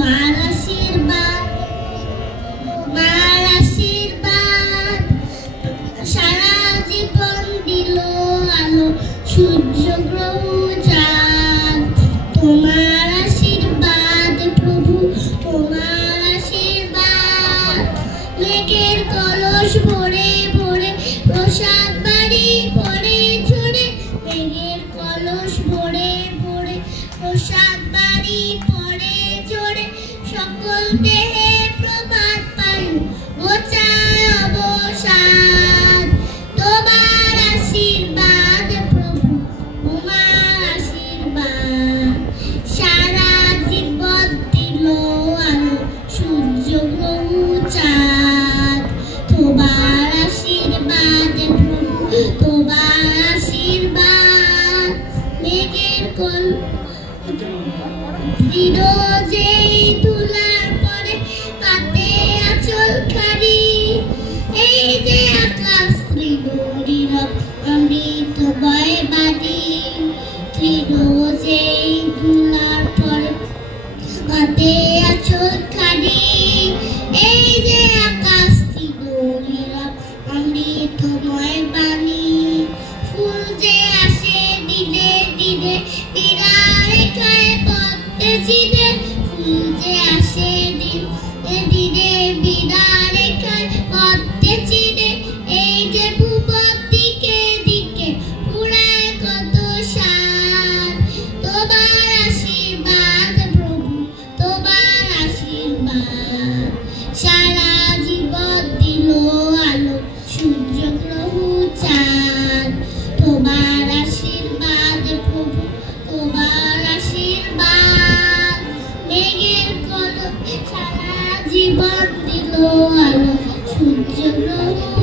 তোমার আশীর্বাদ, তোমার আশীর্বাদ সারা জীবন দিল আলো, সূর্য গ্রহ চাঁদ। তোমার আশীর্বাদ প্রভু, তোমার আশীর্বাদ মেঘের কলস ভরে ভরে প্রসাদ বাড়ি পড়ে ঝরে, মেঘের কলস ভরে ভরে প্রসাদ বাড়ি পড়ে ঝরে, সকল দেহে প্রভাত পায়ু গোচায় অবসাদ। তোমার আশীর্বাদ প্রভু, তোমার আশীর্বাদ সারা জীবন দিল আলো, সূর্য গ্রহ চাঁদ। তোমার আশীর্বাদ প্রভু, তোমার আশীর্বাদ মেঘের কল যেই তুলার পরে পাতে আঁচল খানি, এই যে আকাশ ত্রিনদীর অমৃতময় বাণী। তৃণ যেই তুলার পরে পাতে আঁচল খানি, এই যে আকাশ ত্রিনদীর অমৃতময় বাণী। ফুল যে আসে দিনে দিনে বিরারে খায় পদ্মে চিনে, ফুল যে আসে দিনে দিনে বিরারে খায় পদ্মে চিনে, এই যে ভুবন দিকে দিকে উড়ায় কত সার। তোমার আশীর্বাদ প্রভু, তোমার আশীর্বাদ সারা জীবন দিল আলো, সূর্য গ্রহ চাঁদ। তোমার আশীর্বাদ প্রভু, তোমার আশীর্বাদ মেঘের কলস সারা জীবন দিল আলো, সূর্য গ্রহ